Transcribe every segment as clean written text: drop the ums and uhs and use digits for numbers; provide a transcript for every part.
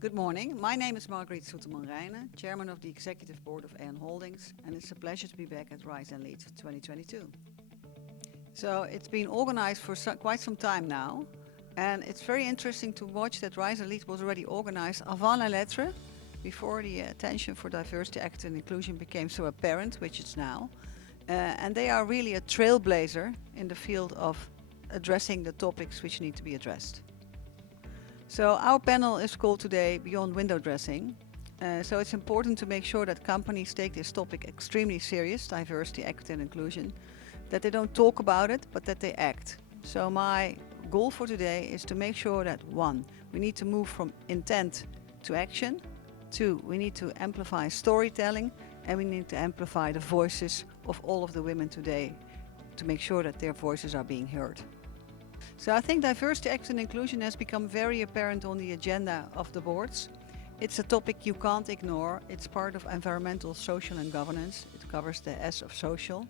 Good morning. My name is Marguerite Soeteman-Reijnen, Chairman of the Executive Board of Aon Holdings, and it's a pleasure to be back at Rise and Lead 2022. So it's been organized for quite some time now, and it's very interesting to watch that Rise and Lead was already organized avant la lettre, before the attention for diversity, equity and inclusion became so apparent, which it's now. And they are really a trailblazer in the field of addressing the topics which need to be addressed. So our panel is called today Beyond Window Dressing. So it's important to make sure that companies take this topic extremely serious, diversity, equity and inclusion, that they don't talk about it, but that they act. So my goal for today is to make sure that 1, we need to move from intent to action. 2, we need to amplify storytelling, and we need to amplify the voices of all of the women today to make sure that their voices are being heard. So I think diversity, equity and inclusion has become very apparent on the agenda of the boards. It's a topic you can't ignore. It's part of environmental, social and governance. It covers the S of social.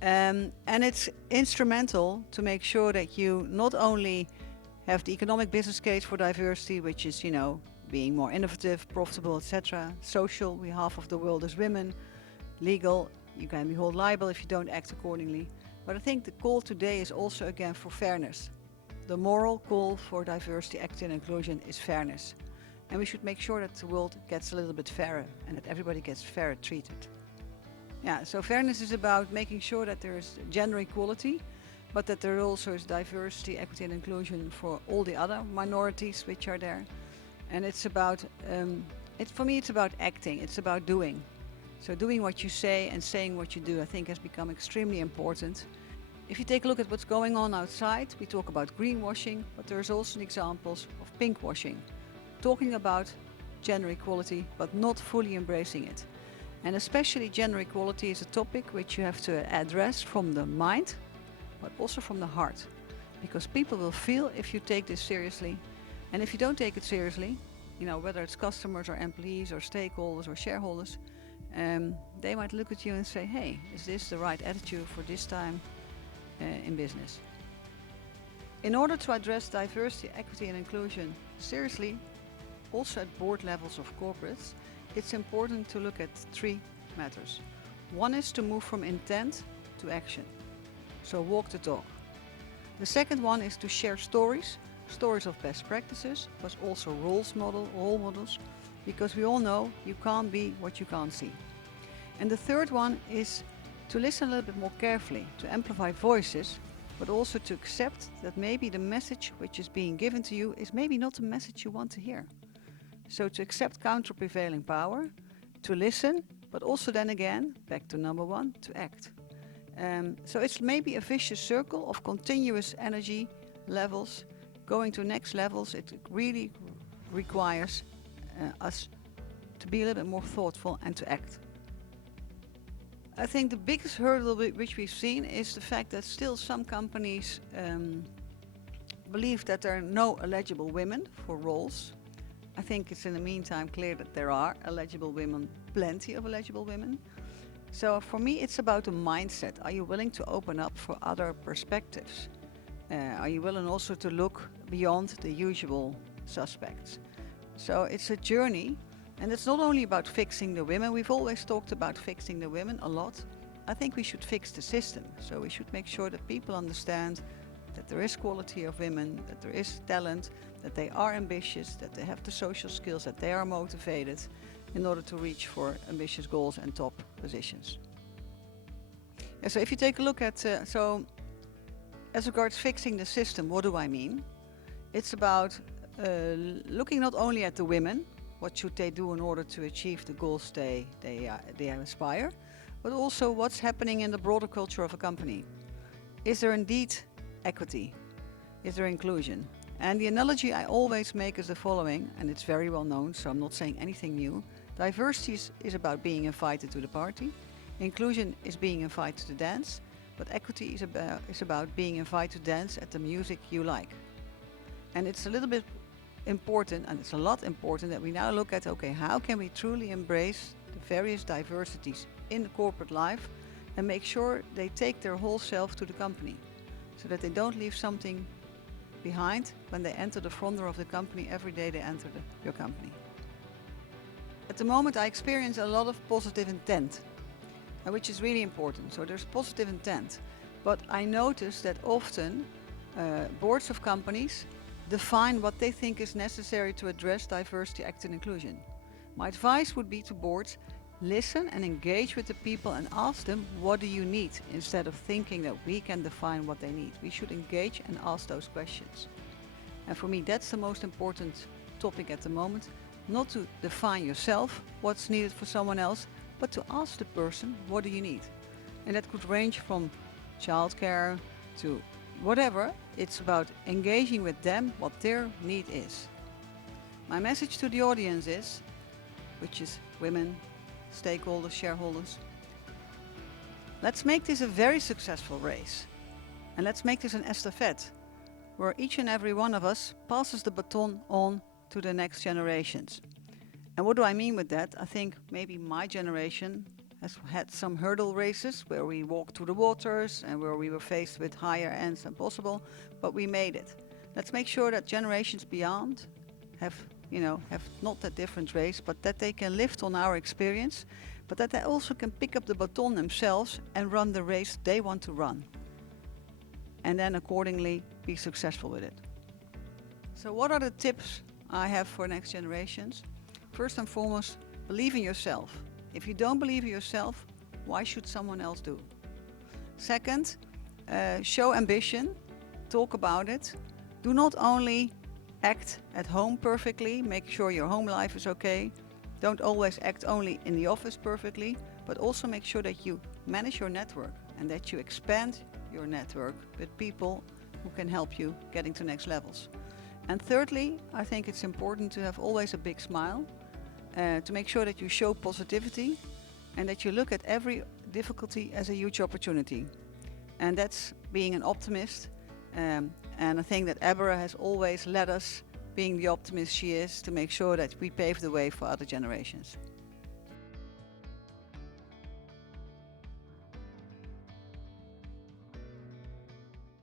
And it's instrumental to make sure that you not only have the economic business case for diversity, which is, being more innovative, profitable, etc. Social, half of the world is women. Legal, you can be held liable if you don't act accordingly. But I think the call today is also again for fairness. The moral call for diversity, equity and inclusion is fairness. And we should make sure that the world gets a little bit fairer and that everybody gets fairer treated. So fairness is about making sure that there is gender equality, but that there also is diversity, equity and inclusion for all the other minorities which are there. And it's about, for me it's about acting, it's about doing. So doing what you say and saying what you do, I think has become extremely important. If you take a look at what's going on outside, we talk about greenwashing, but there's also examples of pinkwashing. Talking about gender equality, but not fully embracing it. And especially gender equality is a topic which you have to address from the mind, but also from the heart. Because people will feel if you take this seriously. And if you don't take it seriously, whether it's customers or employees or stakeholders or shareholders, they might look at you and say, hey, is this the right attitude for this time in business? In order to address diversity, equity and inclusion seriously, also at board levels of corporates, it's important to look at 3 matters. 1 is to move from intent to action. So walk the talk. The second one is to share stories of best practices, but also role models, because we all know you can't be what you can't see. And the third one is to listen a little bit more carefully, to amplify voices, but also to accept that maybe the message which is being given to you is maybe not the message you want to hear. So to accept counter-prevailing power, to listen, but also then again, back to number 1, to act. So it's maybe a vicious circle of continuous energy levels. Going to next levels, it really requires us to be a little bit more thoughtful and to act. I think the biggest hurdle which we've seen is the fact that still some companies believe that there are no eligible women for roles. I think it's in the meantime clear that there are eligible women, plenty of eligible women. So for me it's about the mindset. Are you willing to open up for other perspectives? Are you willing also to look beyond the usual suspects? So it's a journey, and it's not only about fixing the women. We've always talked about fixing the women a lot. I think we should fix the system. So we should make sure that people understand that there is quality of women, that there is talent, that they are ambitious, that they have the social skills, that they are motivated in order to reach for ambitious goals and top positions. So if you take a look at, as regards fixing the system, what do I mean? It's about looking not only at the women, what should they do in order to achieve the goals they aspire, but also what's happening in the broader culture of a company. Is there indeed equity? Is there inclusion? And the analogy I always make is the following, and it's very well known, so I'm not saying anything new. Diversity is about being invited to the party. Inclusion is being invited to dance. But equity is about being invited to dance at the music you like. And it's a little bit important, and it's a lot important, that we now look at, okay, how can we truly embrace the various diversities in the corporate life and make sure they take their whole self to the company, so that they don't leave something behind when they enter the front door of the company every day they enter your company. At the moment I experience a lot of positive intent, which is really important. So there's positive intent. But I notice that often boards of companies define what they think is necessary to address diversity, equity and inclusion. My advice would be to boards, listen and engage with the people and ask them, what do you need? Instead of thinking that we can define what they need. We should engage and ask those questions. And for me, that's the most important topic at the moment. Not to define yourself what's needed for someone else, but to ask the person, what do you need? And that could range from childcare to whatever. It's about engaging with them, what their need is. My message to the audience is, which is women, stakeholders, shareholders, let's make this a very successful race. And let's make this an estafette, where each and every one of us passes the baton on to the next generations. And what do I mean with that? I think maybe my generation has had some hurdle races where we walked through the waters and where we were faced with higher ends than possible, but we made it. Let's make sure that generations beyond have not that different race, but that they can lift on our experience, but that they also can pick up the baton themselves and run the race they want to run. And then accordingly be successful with it. So what are the tips I have for next generations? First and foremost, believe in yourself. If you don't believe in yourself, why should someone else do? Second, show ambition, talk about it. Do not only act at home perfectly, make sure your home life is okay. Don't always act only in the office perfectly, but also make sure that you manage your network and that you expand your network with people who can help you getting to next levels. And thirdly, I think it's important to have always a big smile, to make sure that you show positivity and that you look at every difficulty as a huge opportunity. And that's being an optimist. And I think that Ebra has always led us, being the optimist she is, to make sure that we pave the way for other generations.